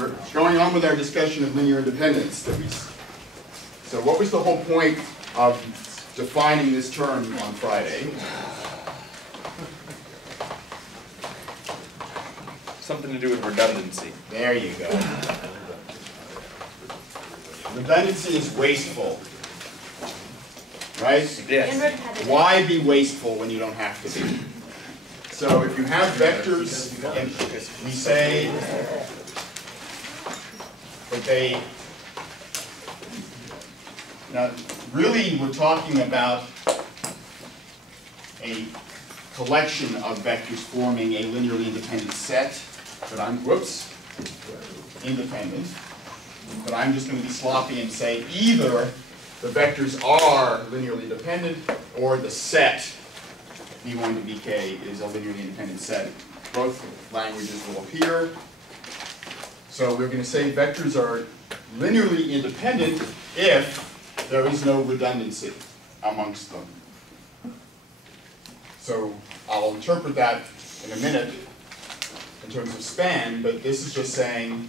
we're going on with our discussion of linear independence. So what was the whole point of defining this term on Friday? Something to do with redundancy. There you go. Redundancy is wasteful, right? Yes. Why be wasteful when you don't have to be? So if you have vectors, and we say that they, now really we're talking about a collection of vectors forming a linearly independent set, but independent. But I'm just going to be sloppy and say either the vectors are linearly independent or the set V1 to Vk is a linearly independent set. Both languages will appear. So we're going to say vectors are linearly independent if there is no redundancy amongst them. So I'll interpret that in a minute in terms of span, but this is just saying,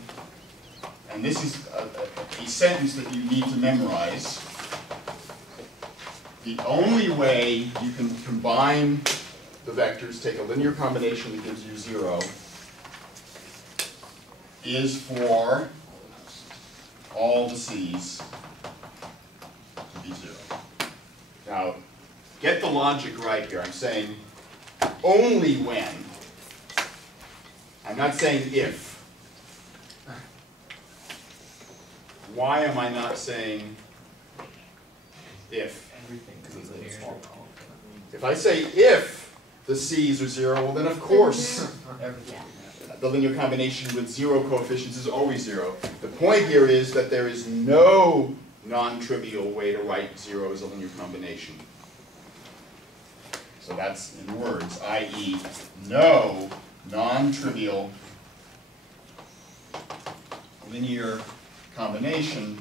and this is a sentence that you need to memorize. The only way you can combine the vectors, take a linear combination that gives you 0, is for all the C's to be 0. Now, get the logic right here. I'm saying only when. I'm not saying if. Why am I not saying if? If I say if the C's are 0, well then of course the linear combination with 0 coefficients is always 0. The point here is that there is no non-trivial way to write 0 as a linear combination. So that's in words, i.e. no non-trivial linear combination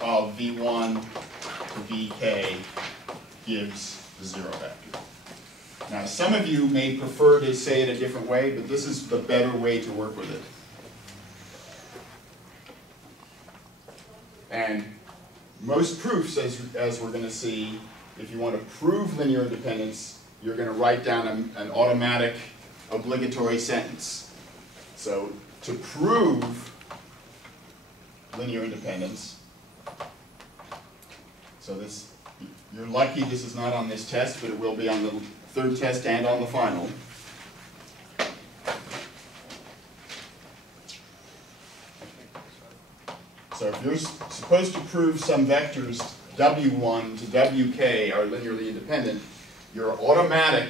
of V1 to Vk gives the 0 vector. Now some of you may prefer to say it a different way, but this is the better way to work with it. And most proofs, as we're going to see, if you want to prove linear independence, you're going to write down an automatic obligatory sentence. So to prove linear independence, so this, you're lucky this is not on this test, but it will be on the third test and on the final. So if you're supposed to prove some vectors W1 to Wk are linearly independent, your automatic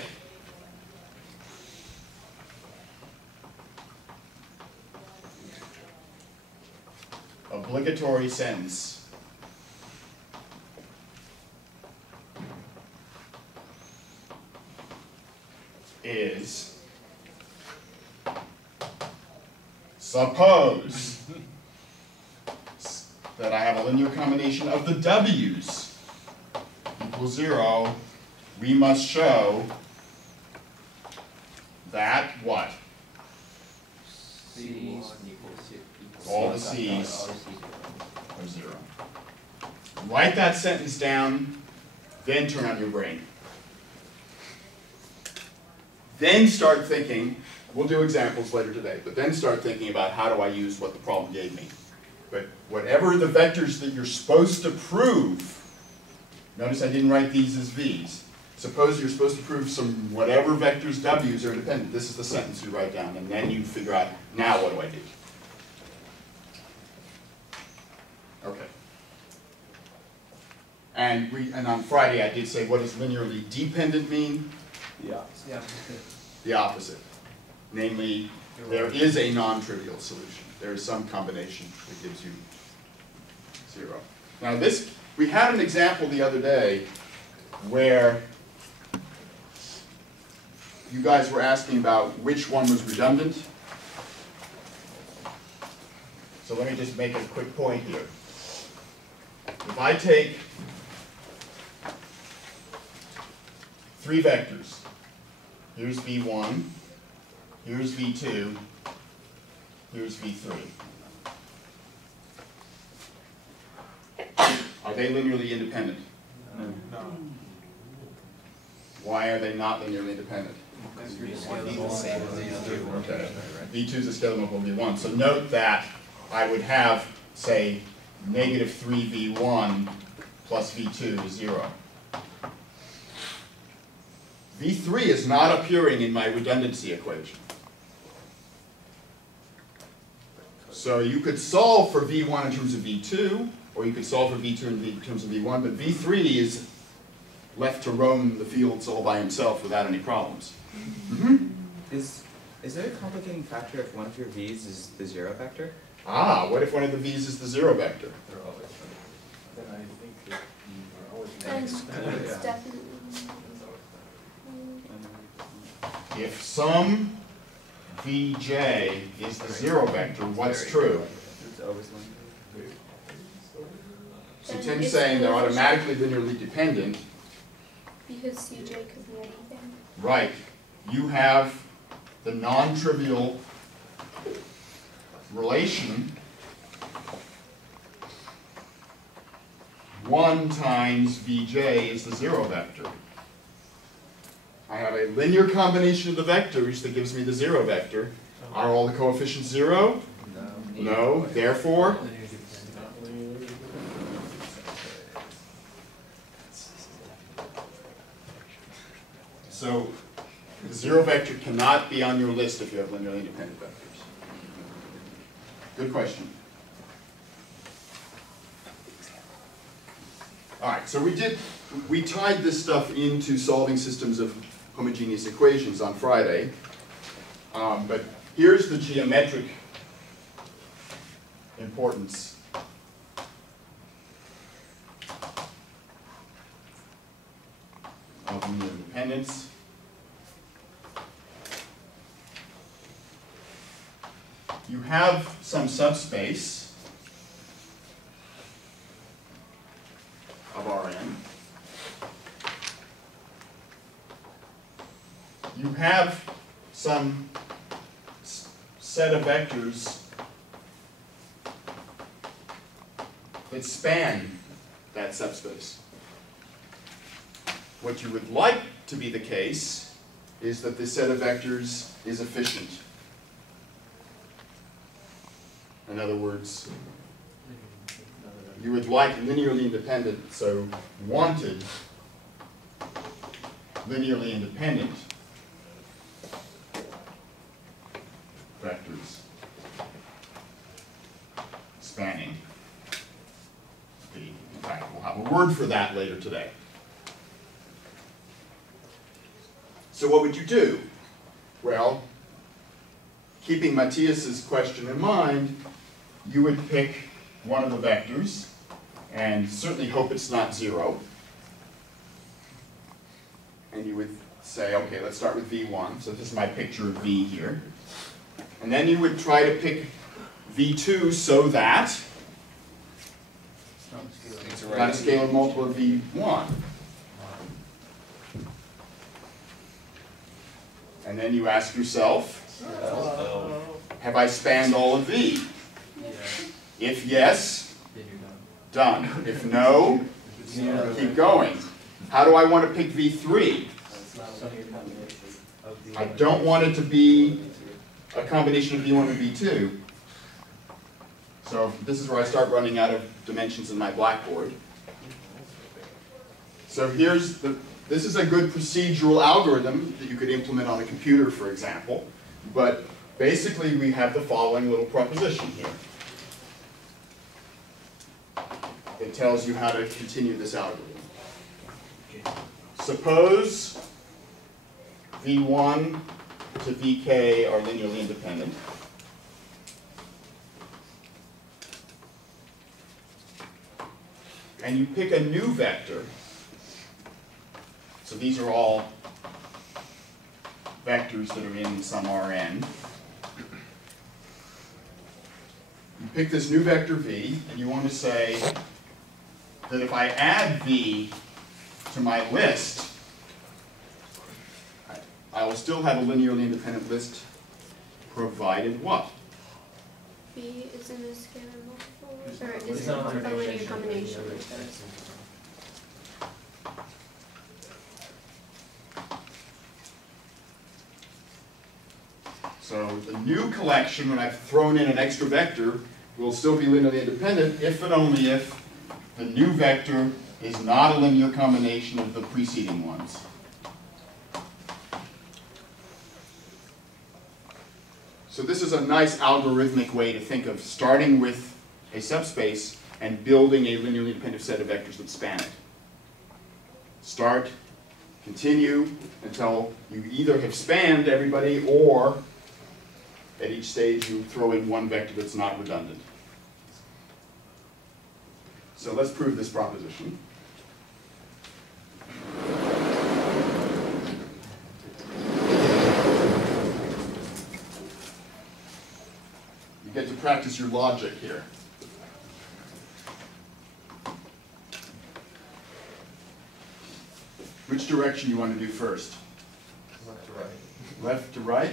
obligatory sentence is suppose that I have a linear combination of the W's equals 0, we must show that what? All the C's are 0. Write that sentence down, then turn on your brain. Then start thinking, we'll do examples later today, but then start thinking about how do I use what the problem gave me. But whatever the vectors that you're supposed to prove, notice I didn't write these as V's. Suppose you're supposed to prove some whatever vectors W's are independent. This is the sentence you write down, and then you figure out, now what do I do? Okay. And on Friday I did say, what does linearly dependent mean? The opposite. Namely, there is a non-trivial solution. There is some combination that gives you 0. Now this, we had an example the other day where you guys were asking about which one was redundant. So let me just make a quick point here. If I take 3 vectors, here's V1, here's V2, here's V3. Are they linearly independent? No. Why are they not linearly independent? Okay. V2 is a scalar multiple of V1. So note that I would have, say, negative 3V1 plus V2 is 0. V3 is not appearing in my redundancy equation. So you could solve for V1 in terms of V2, or you could solve for V2 in terms of V1, but V3 is left to roam the fields all by himself without any problems. Mm-hmm. Is there a complicating factor if one of your v's is the zero vector? Ah, what if one of the v's is the zero vector? Then I think that you are always And Yeah. it's definitely. If some Vj is the zero vector, what's true? It's always one. So Then Tim's it's saying they're coefficient. automatically linearly dependent. Because Cj could be anything. Right. You have the non-trivial relation 1 times Vj is the zero vector. I have a linear combination of the vectors that gives me the zero vector. Are all the coefficients 0? No. Therefore, so the zero vector cannot be on your list if you have linearly independent vectors. Good question. All right, so we tied this stuff into solving systems of homogeneous equations on Friday. But here's the geometric importance. Of linear independence. You have some subspace of Rn. You have some set of vectors that span that subspace. What you would like to be the case is that this set of vectors is efficient. In other words, you would like linearly independent, so wanted linearly independent vectors spanning V. In fact, we'll have a word for that later today. So what would you do? Well, keeping Matthias's question in mind, you would pick one of the vectors and certainly hope it's not 0. And you would say, okay, let's start with V1. So this is my picture of V here. And then you would try to pick V2 so that It's not a scalar multiple of V1. And then you ask yourself, have I spanned all of V? If yes, done. If no, keep going. How do I want to pick V3? I don't want it to be a combination of V1 and V2. So this is where I start running out of dimensions in my blackboard. So this is a good procedural algorithm that you could implement on a computer, for example. But basically, we have the following little proposition here. It tells you how to continue this algorithm. Suppose V1 to Vk are linearly independent. And you pick a new vector. So these are all vectors that are in some Rn. You pick this new vector V, and you want to say that if I add V to my list, I will still have a linearly independent list, provided what? B is in a scalar multiple, or It's is it not a linear combination. combination of those? So the new collection, when I've thrown in an extra vector, will still be linearly independent if and only if the new vector is not a linear combination of the preceding ones. So this is a nice algorithmic way to think of starting with a subspace and building a linearly independent set of vectors that span it. Start, continue until you either have spanned everybody or at each stage you throw in one vector that's not redundant. So let's prove this proposition. You get to practice your logic here. Which direction you want to do first? Left to right. Left to right?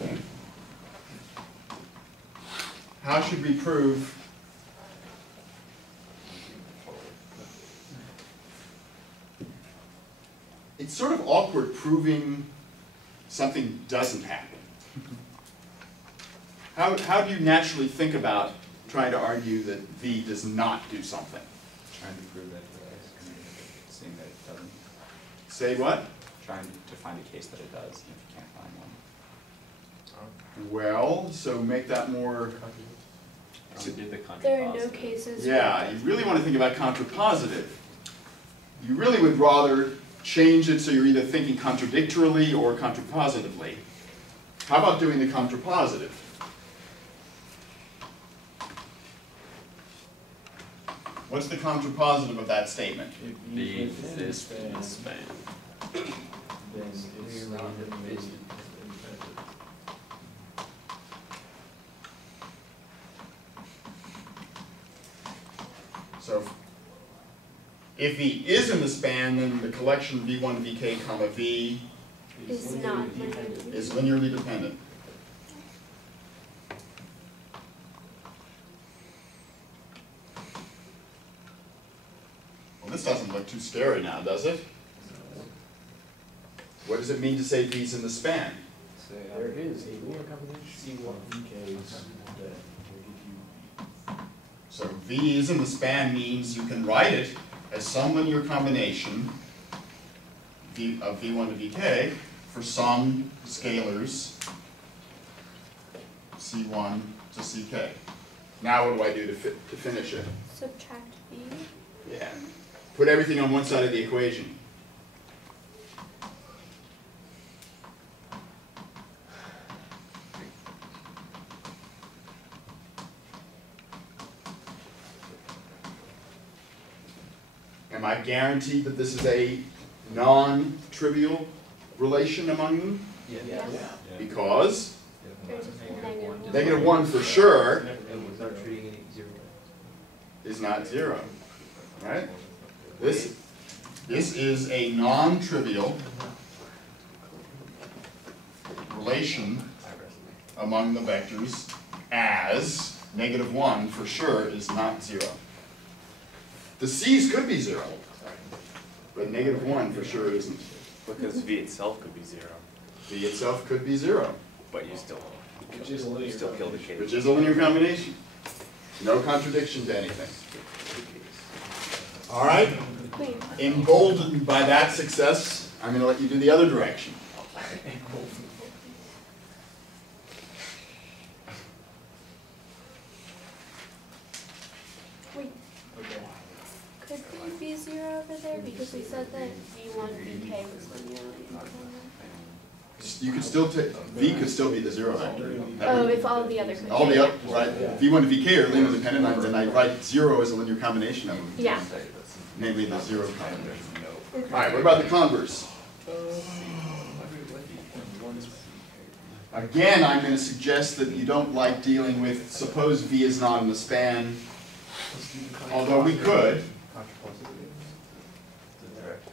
No. How should we prove? It's sort of awkward proving something doesn't happen. How do you naturally think about trying to argue that V does not do something? Trying to prove that it does, seeing that it doesn't. Say what? Trying to find a case that it does, and if you can't find one. Well, so make that more. So do the contrapositive. There are no cases. Yeah, you really want to think about contrapositive. You really would rather change it so you're either thinking contradictorily or contrapositively. How about doing the contrapositive? What's the contrapositive of that statement? If V E is within the exists in the span. then it's not linearly independent. So if V is in the span, then the collection V1, Vk, comma V Is not linearly. is linearly dependent. Well, this doesn't look too scary now, does it? What does it mean to say V's in the span? There is a linear combination C1 VKs that will give you So V is in the span means you can write it as some linear combination of V1 to Vk for some scalars C1 to Ck. Now what do I do to finish it? Subtract B. Yeah. Put everything on one side of the equation. Am I guaranteed that this is a non-trivial relation among them? Yes. Because There's a negative 1 for sure without treating any zero. is not 0. Right? This is a non-trivial relation among the vectors as negative 1 for sure is not 0. The C's could be 0, but negative 1 for sure isn't. Because V itself could be 0, V itself could be 0, but you still Which is a linear you still kill the combination. case. which is a linear combination. No contradiction to anything. All right? Wait, Emboldened by that success, I'm going to let you do the other direction. wait. Okay. Could B be 0 over there? Because we said that V1, Vk was linearly independent. You could still take, V could still be the 0 vector. That Oh, would- if all the other. all the other, right? V1 to Vk are linear dependent, and I write 0 as a linear combination of them. Yeah. Namely the 0 combination. All right, what about the converse? Again, I'm going to suggest that you don't like dealing with, suppose V is not in the span, although we could.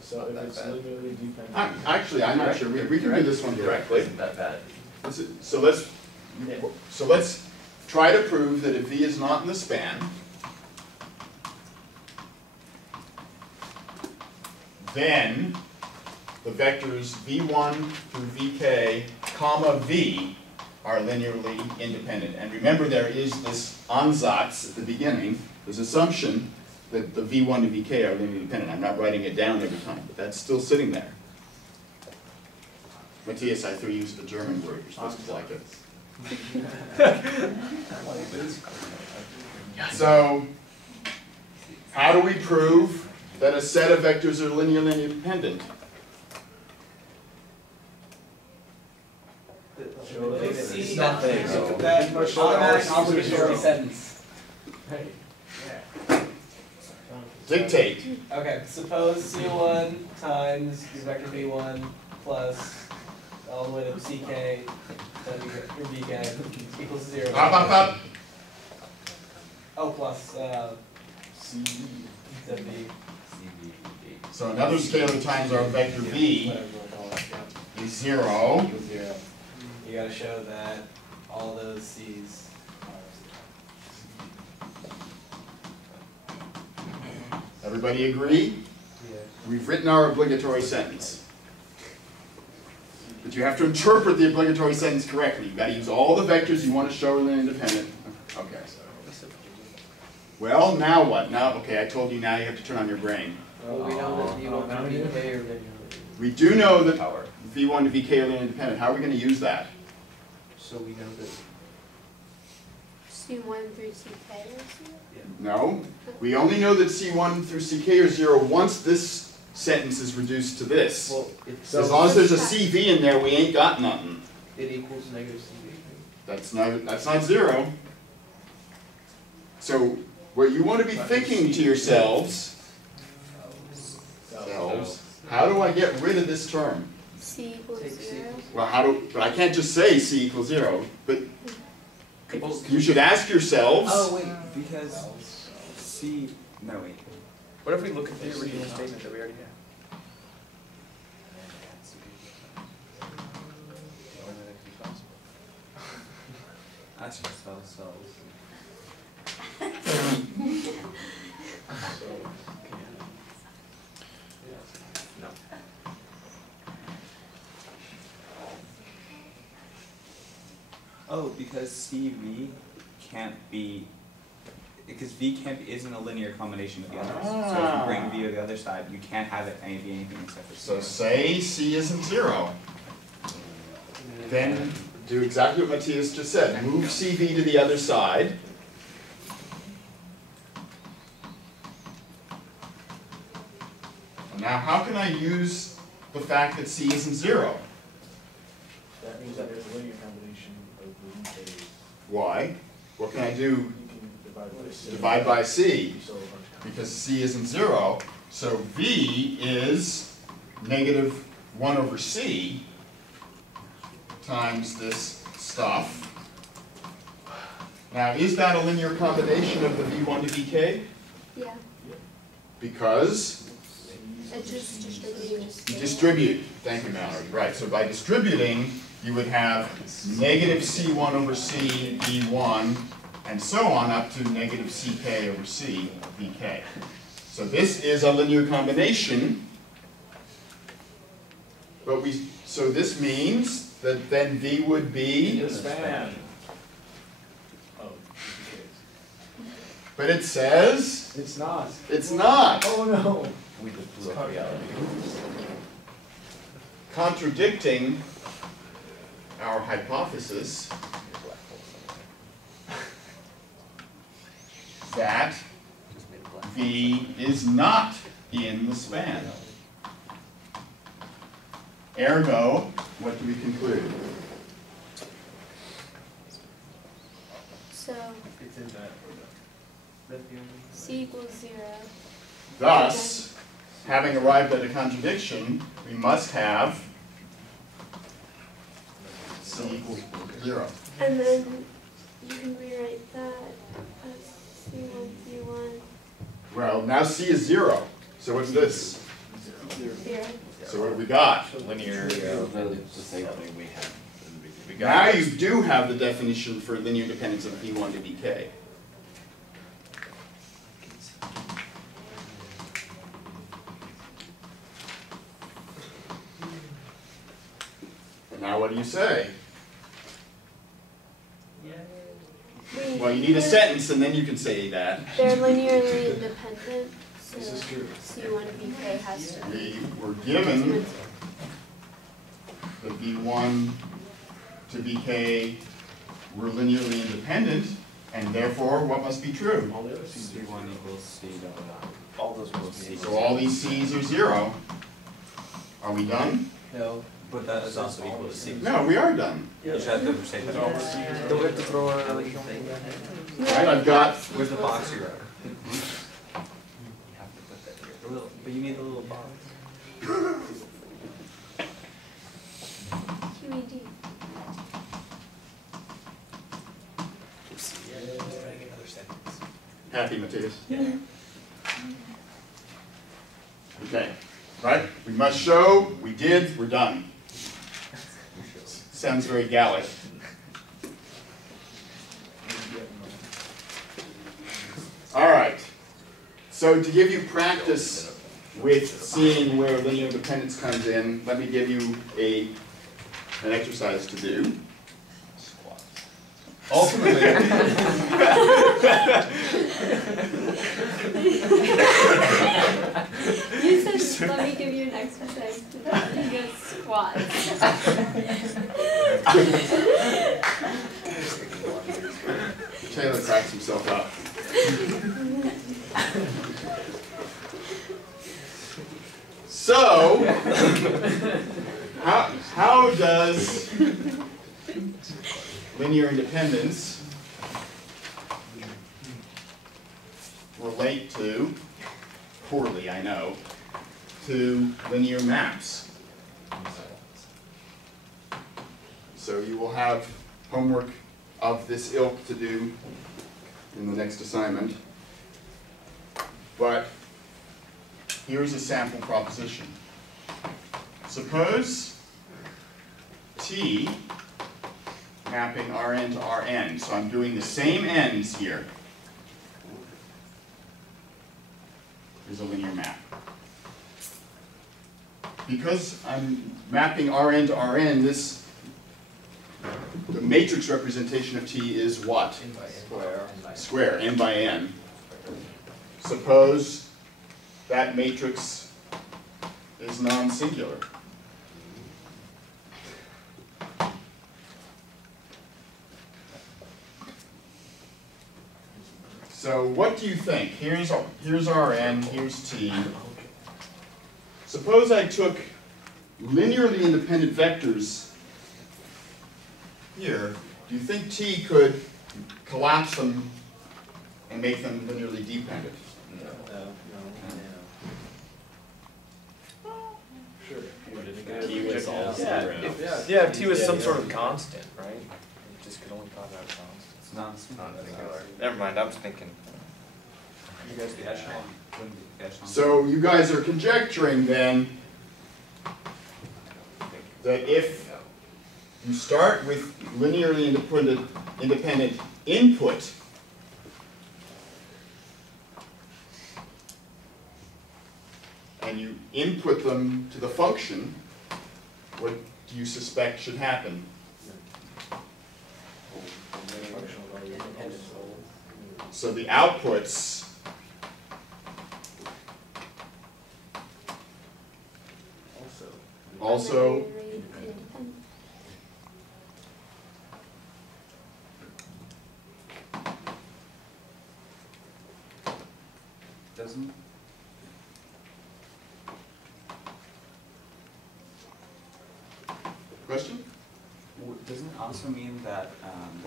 So if it's linearly dependent. Actually, I'm not sure. We can do this one directly. Isn't that bad? So let's try to prove that if V is not in the span, then the vectors v1 through vk, comma v are linearly independent. And remember, there is this ansatz at the beginning, this assumption that the v1 to vk are linearly independent. I'm not writing it down every time, but that's still sitting there. Matthias, I threw you the German word. You're supposed to like it. So, how do we prove that a set of vectors are linearly independent? It's nothing. That automatic obligatory sentence. Dictate. Okay, suppose C1 times your vector V1 plus all the way to CK times your VK equals 0. Up. Oh, plus ZV. So another scalar times our vector v Whatever you want to call it, yeah. is 0. Equals 0. You gotta show that all those C's are. Everybody agree? Yeah. We've written our obligatory sentence. But you have to interpret the obligatory sentence correctly. You've got to use all the vectors you want to show are linearly independent. Okay. Well, now what? Now, okay, I told you now you have to turn on your brain. Well, we know that V1 to VK are linearly. We do know that v1 to vk are linearly independent. How are we going to use that? So we know that. C1 through CK or C? No. We only know that c1 through ck are 0 once this sentence is reduced to this. Well, As long as there's a CV in there, we ain't got nothing. it equals negative CV. That's not 0. So what you want to be thinking to yourselves, how do I get rid of this term? C equals Take C 0. Well, but I can't just say c equals 0. But you should ask yourselves. Oh wait, because C. No wait. What if we look at the original statement that we already have? That's just spell cells. No. Oh, because CV can't be, because V isn't a linear combination with the others. So if you bring V to the other side, you can't have it be anything except for C. So say c isn't 0. Then do exactly what Matthias just said. Move CV to the other side. Now, how can I use the fact that c isn't 0? That means that there's a linear combination of the VKs. Why? What can I do? You can divide by C. Divide by c, So a bunch of because c isn't 0. So v is negative 1 over c times this stuff. Now, is that a linear combination of the v1 to vk? Yeah. Because It's just distributing. you distribute. Thank you, Mallory. Right, so by distributing, you would have negative c1 over c v1, and so on up to negative ck over c vk. So this is a linear combination, but so this means that then v would be, in the span of VKs. but it says It's not. it's not. Oh no. We just blew up reality. Contradicting our hypothesis that V is not in the span. Ergo, what do we conclude? So It's in that. That's the only. C equals 0. Thus, having arrived at a contradiction, we must have C equals 0. And then you can rewrite that as C1, C1, Well, now C is 0. So what's this? 0. So what have we got? Linear. The same thing we have. Now you do have the definition for linear dependence of V1 to Vk. And now what do you say? Well, you need a sentence and then you can say that. They're linearly independent, so This is true. C1 VK has to be. We were given the V1 to Vk were linearly independent, and therefore what must be true? All the other C's are C1 equals C double dot. All those must be. So all these C's are 0. Are we done? No. But that is also equal to C. No, we are done. You should have to say that. Don't we have to throw a Right, I've got, Where's the box you wrote? You have to put that here. The little, but you need the little box. QED. happy, Matthias? Okay, right? We must show, we did, we're done. Sounds very Gallic. All right, so to give you practice with seeing where linear dependence comes in, let me give you an exercise to do. Ultimately, You said, let me give you an exercise to do. You get squats. Taylor cracks himself up. So, how does linear independence relate to, poorly I know, to linear maps? So you will have homework of this ilk to do in the next assignment. But here's a sample proposition. Suppose T mapping Rn to Rn, so I'm doing the same n's here. Here's a linear map. Because I'm mapping Rn to Rn, the matrix representation of T is what? Square, n by n. Suppose that matrix is non-singular. So what do you think? Here's Rn, here's T. Suppose I took linearly independent vectors here. Do you think T could collapse them and make them linearly dependent? T was yeah, if T was some sort of constant, right? You just could only talk about constants. It's non-singular. Never mind, I was thinking. You guys the echelon. Wouldn't be the echelon. So you guys are conjecturing then that if you start with linearly independent input, and you input them to the function, what do you suspect should happen? So the outputs also Linearly independent. Doesn't. question? Doesn't it also mean that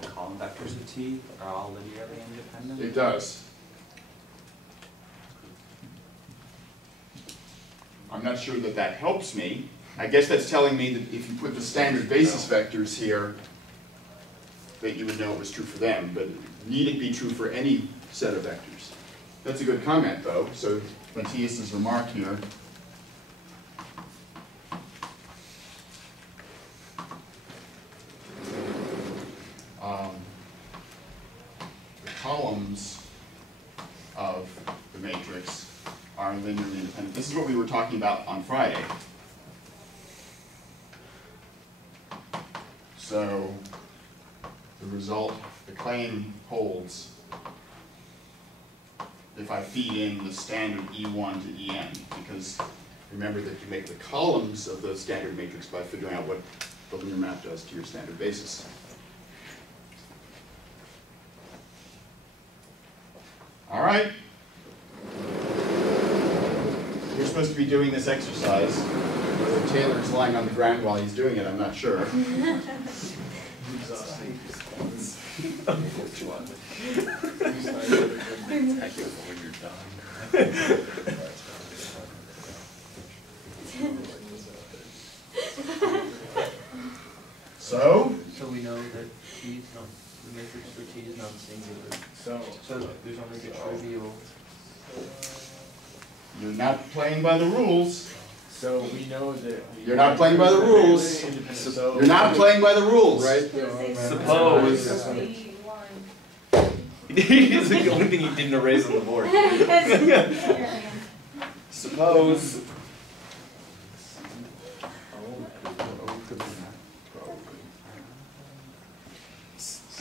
the column vectors of T are all linearly independent? It does. I'm not sure that that helps me. I guess that's telling me that if you put the standard basis vectors here, that you would know it was true for them, but need it be true for any set of vectors? That's a good comment, though. So Matthias's remark here. columns of the matrix are linearly independent. This is what we were talking about on Friday. So the result, the claim holds if I feed in the standard E1 to En, because remember that you make the columns of the standard matrix by figuring out what the linear map does to your standard basis. All right. You're supposed to be doing this exercise. Whether Taylor is lying on the ground while he's doing it, I'm not sure. So we know that T is not, the matrix for T is not singular. So there's only the trivial. you're not playing by the rules. So we know that. You're not playing by the rules. So You're not playing by the rules. Right. Suppose. It's the only thing he didn't erase on the board. Suppose.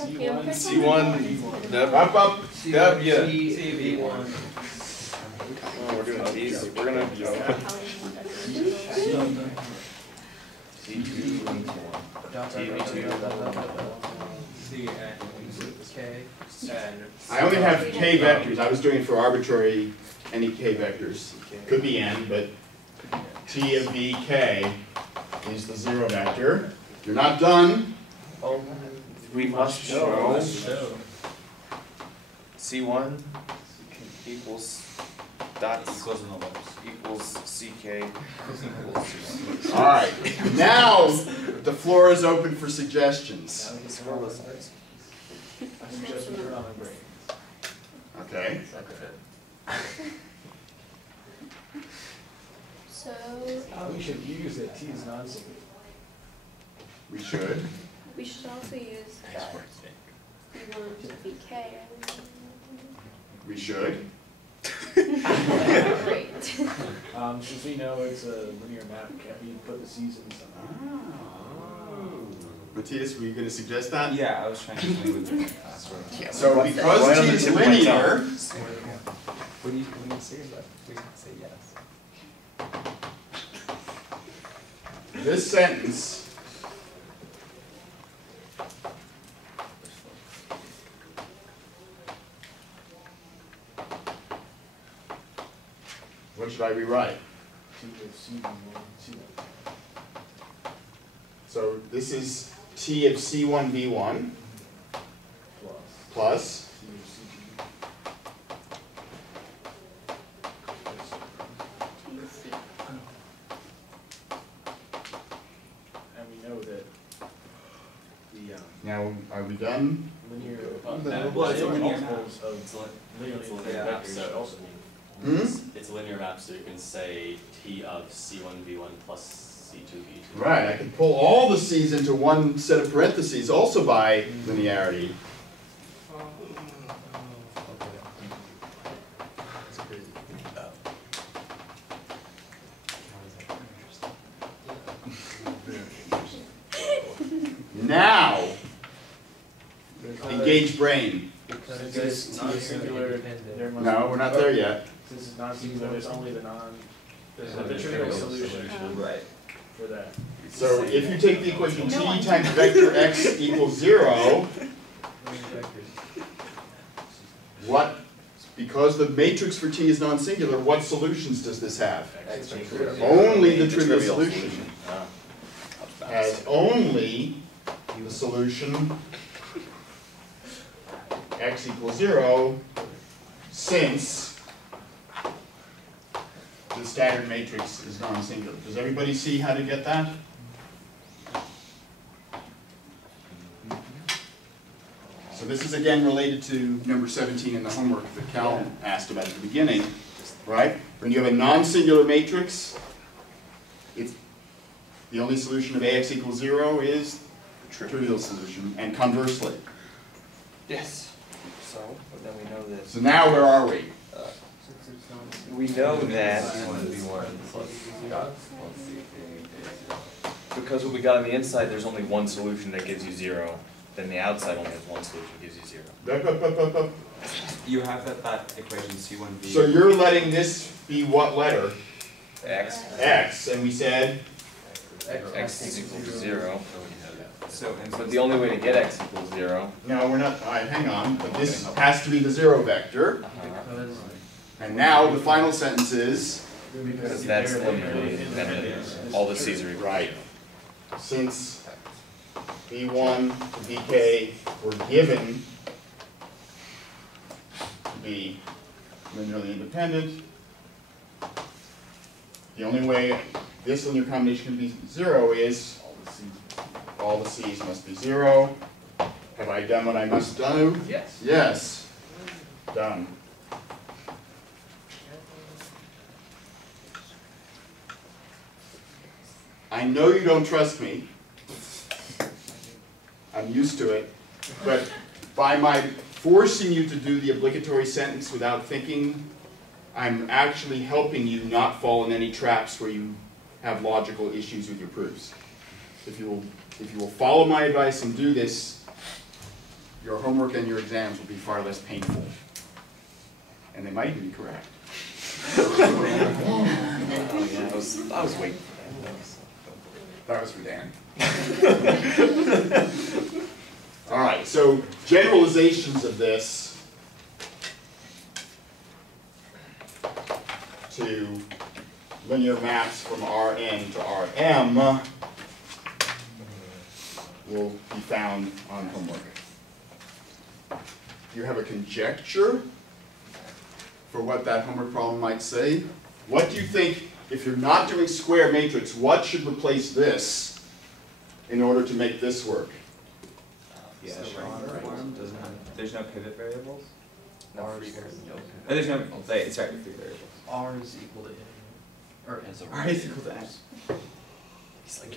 C1, Up, up. Yep, yeah. V1. Oh, we're doing these. We're gonna K. I only have k vectors. I was doing it for arbitrary any k vectors. Could be n, but t of vk is the 0 vector. You're not done. We must show C1 equals dots equals CK equals. All right. Now the floor is open for suggestions. I suggest we turn on my brain. Okay. So We should use that T is non-singular. We should. we should also use that we want to be K. We should. Great. Since we know it's a linear map, can't we put the seasons on? Matthias, were you going to suggest that? Yeah, I was trying to play with the password. So Right because on t the is tip of my linear, When you say that, we can say yes. this sentence what should I rewrite? T of C1, C1. So this is t of C1v1 plus T of CG. And we know that the now are we done? linear Well, it's a linear multiples of linear linear map, vectors so- should also mean. It's a linear map, so you can say T of C1v1 plus C2v2. Right, I can pull all the c's into one set of parentheses also by linearity. Now, engage brain. Since it's non-singular, there must. No, we're not there yet. Since it's non-singular, there's only the the trivial solution Right. for that. So if you take the equation t times vector x equals 0, what, because the matrix for t is non-singular, what solutions does this have? Only the trivial solution. Has only the solution x equals 0, since the standard matrix is non-singular. Does everybody see how to get that? So this is again related to number 17 in the homework that Cal asked about at the beginning, right? When you have a non-singular matrix, it's the only solution of ax equals 0 is the trivial solution, and conversely. Yes. So, but then we know this. So now where are we? We know that C1v1 plus because what we got on the inside, there's only one solution that gives you 0. Then the outside only has one solution, gives you 0. You have that equation C1v. So you're letting this be what letter? X. X, and we said, X is equal to 0. But The only way to get X equals 0. no, we're not, all right, hang on, but this has to be the 0 vector. Because And now the final sentence is, Because that's linearly independent. All the C's are equal. right, since V1 to Vk were given to be linearly independent, the only way this linear combination can be 0 is all the C's must be 0. Have I done what I must do? Yes. Yes. Done. I know you don't trust me. I'm used to it. But by my forcing you to do the obligatory sentence without thinking, I'm actually helping you not fall in any traps where you have logical issues with your proofs. If you will follow my advice and do this, your homework and your exams will be far less painful. And they might even be correct. I was waiting for that. That was for Dan. All right, so generalizations of this to linear maps from Rn to Rm will be found on homework. You have a conjecture for what that homework problem might say? What do you think, if you're not doing square matrix, what should replace this in order to make this work? The echelon form doesn't have. There's no pivot variables. No free variable. Oh, there's no. Sorry, free variables. R is equal to N. Or R is equal to N.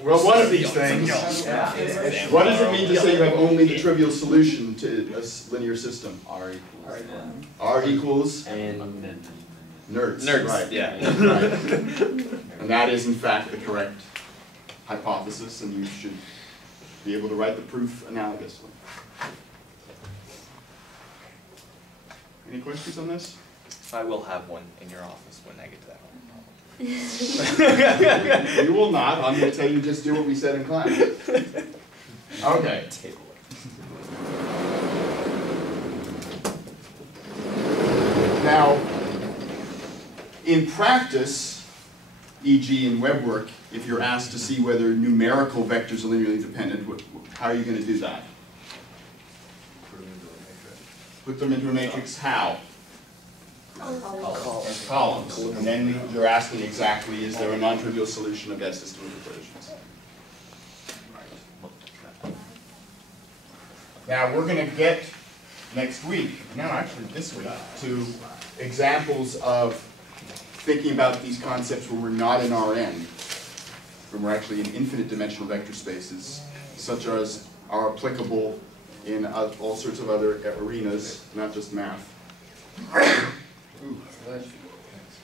Well, one of these things. Yeah. What does it mean to say you have only the trivial solution to a linear system? R equals R equals and nerds. Nerds, Right. yeah. Right. And that is in fact the correct hypothesis, and you should be able to write the proof analogously. Any questions on this? I will have one in your office when I get to that one. You will not. I'm going to tell you just do what we said in class. Okay. Now, in practice, e.g. in web work, if you're asked to see whether numerical vectors are linearly dependent, how are you going to do that? Put them into a matrix how? As columns. And then you're asking exactly, is there a non-trivial solution of that system of equations? Now, we're going to get next week, no, actually this week, to examples of thinking about these concepts where we're not in Rn, when we're actually in infinite dimensional vector spaces, such as are applicable in all sorts of other arenas, not just math.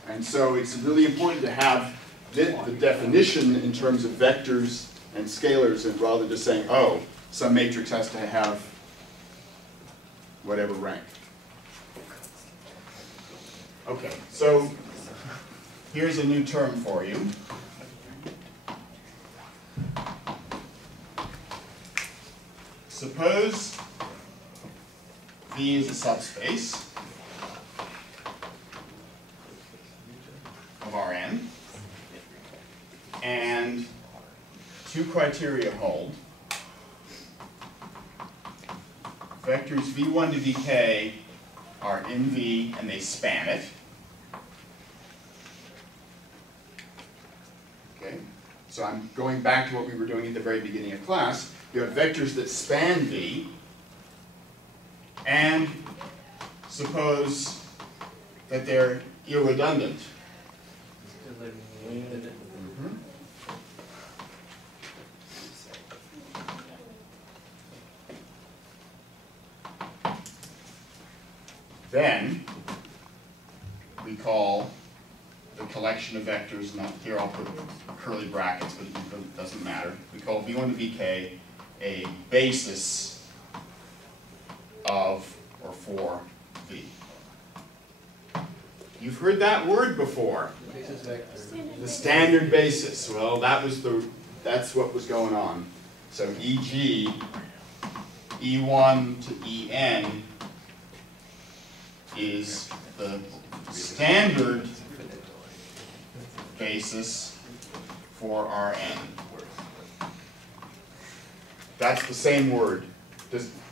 And so it's really important to have the definition in terms of vectors and scalars, and rather than just saying, oh, some matrix has to have whatever rank. Okay, so here's a new term for you. Suppose V is a subspace of Rn, and two criteria hold. Vectors v1 to vk are in V and they span it. Okay, so I'm going back to what we were doing at the very beginning of class. You have vectors that span V, and suppose that they're irredundant. then we call the collection of vectors, not here I'll put curly brackets, but it doesn't matter. We call v1 to vk a basis of or for v. You've heard that word before. Basis vector. The standard basis. Well, that's what was going on. So e.g. e1 to en is the standard basis for Rn. That's the same word.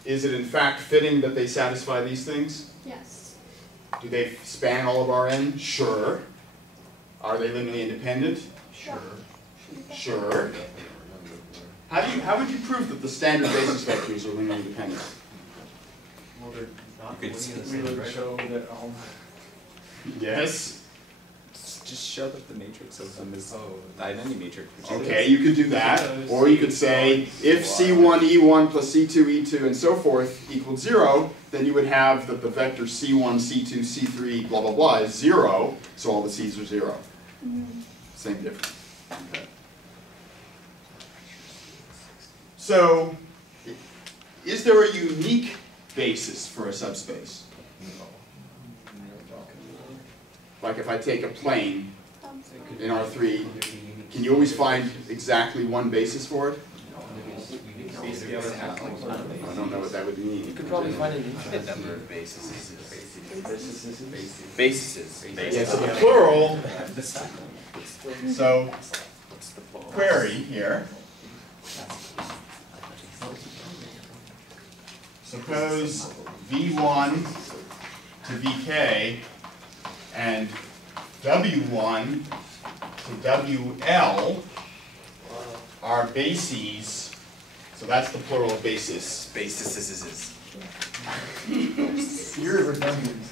Is it in fact fitting that they satisfy these things? Yes. Do they span all of Rn? Sure. Are they linearly independent? Sure. Sure. How would you prove that the standard basis vectors are linearly independent? Well, they're not You could putting in the We same, would right? show that all. Yes. Just show that the matrix of them is the identity matrix. Which it Okay, is. you could do that. Or you could say if C1, E1 plus C2, E2, and so forth equals 0, then you would have that the vector C1, C2, C3, blah, blah, blah is 0, so all the C's are 0. Same difference. Okay. So, is there a unique basis for a subspace? Like if I take a plane in R3, can you always find exactly one basis for it? I don't know what that would mean. You could probably find an infinite number of bases. Bases. Yeah, so the plural, so What's the plural? query here. Suppose V1 to Vk and W1 to WL are bases, so that's the plural of basis. Bases. You're redundant.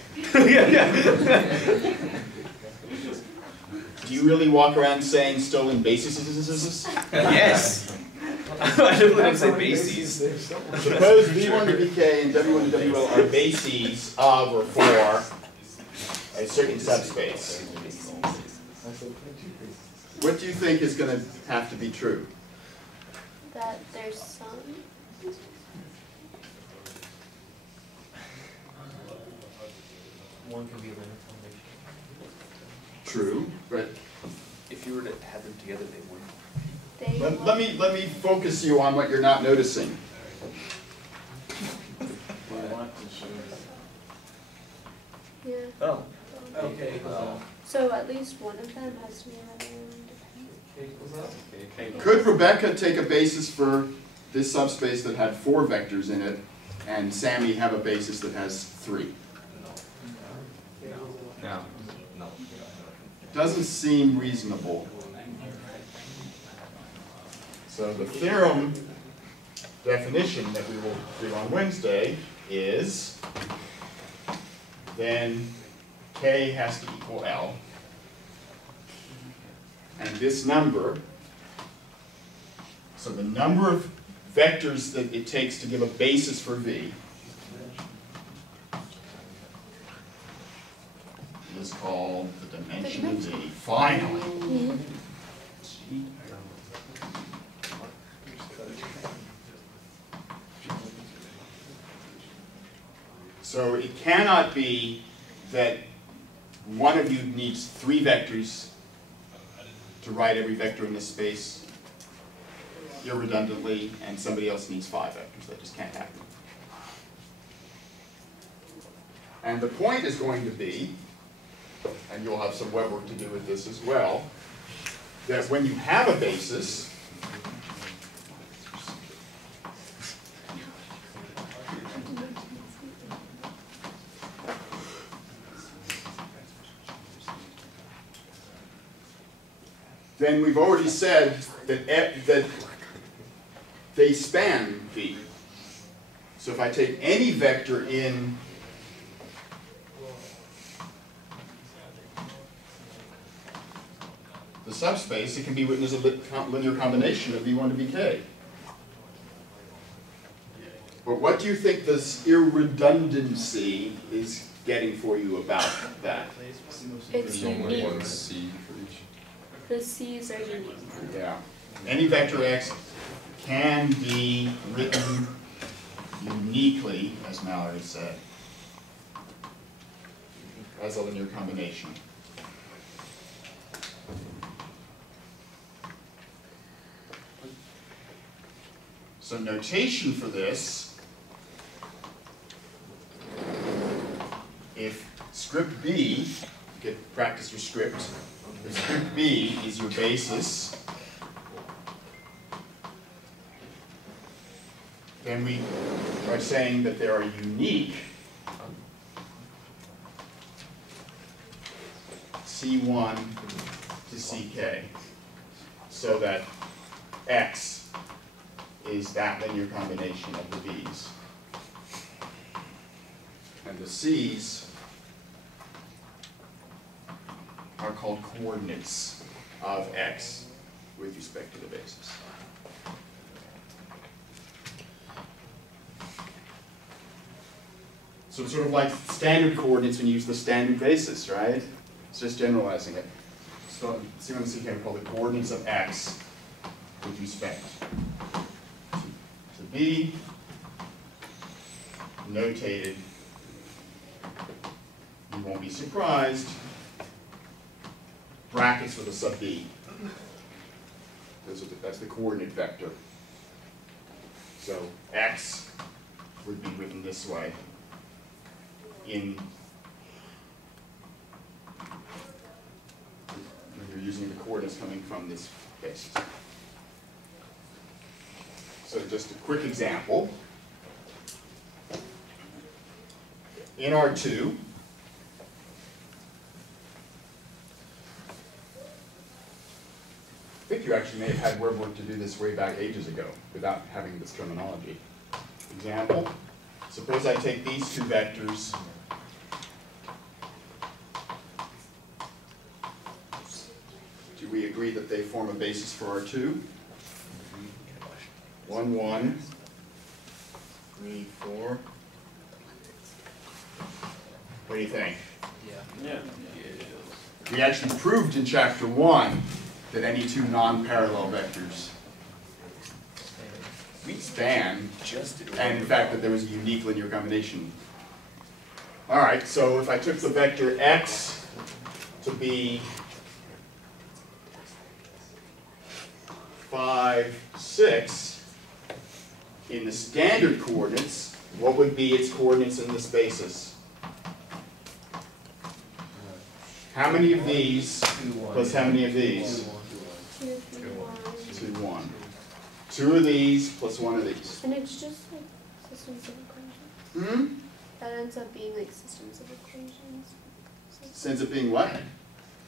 Do you really walk around saying stolen bases? Yes. I definitely didn't say bases. Suppose V1 to Vk and W1 to WL are bases of or for a certain subspace. What do you think is going to have to be true? That there's some. One can be a linear combination. True, but If you were to have them together, they wouldn't. let me focus you on what you're not noticing. Yeah. Oh. Okay, So at least one of them has to be linearly independent. okay, Could Rebecca take a basis for this subspace that had 4 vectors in it, and Sammy have a basis that has 3? No. Doesn't seem reasonable. So the theorem definition that we will do on Wednesday is then K has to equal L. And this number, so the number of vectors that it takes to give a basis for V is called the dimension of V. Finally. So it cannot be that one of you needs 3 vectors to write every vector in this space irredundantly, and somebody else needs 5 vectors. That just can't happen. And the point is going to be, and you'll have some web work to do with this as well, that when you have a basis, then we've already said that they span V. So if I take any vector in the subspace, it can be written as a linear combination of V1 to Vk. But what do you think this irredundancy is getting for you about that? It's unique. One C for each. The C's are unique. Yeah. Any vector x can be written uniquely, as Mallory said, as a linear combination. So notation for this, if script B, get practice your script, if script B is your basis, then we are saying that there are unique C1 to CK, so that X is that linear combination of the B's. And the C's are called coordinates of X with respect to the basis. So it's sort of like standard coordinates when you use the standard basis, right? It's just generalizing it. So C1 and CK are called the coordinates of X with respect to B, notated. You won't be surprised. Brackets with a sub B. That's the coordinate vector. So X would be written this way when you're using the coordinates coming from this basis. So just a quick example. In R2, I think you actually may have had word work to do this way back ages ago without having this terminology. Example, suppose I take these two vectors do we agree that they form a basis for R2? 1, 1, 3, 4. What do you think? Yeah. We actually proved in chapter 1 that any two non-parallel vectors span, and in fact that there was a unique linear combination. All right, so if I took the vector x to be 5, 6, in the standard coordinates, what would be its coordinates in this basis? How many of these plus how many of these? 2, 3, 1. 2, 1. 2 of these plus 1 of these. And it's just like systems of equations. That ends up being like systems of equations. Ends up being what?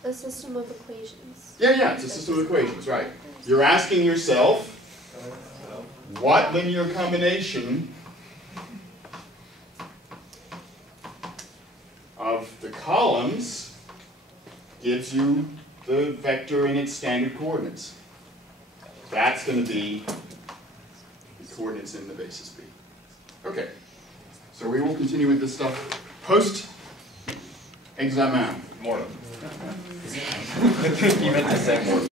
A system of equations. Yeah, it's a system of equations, right. You're asking yourself, what linear combination of the columns gives you the vector in its standard coordinates? That's going to be the coordinates in the basis B. Okay, so we will continue with this stuff post-examen. More. You meant to say more.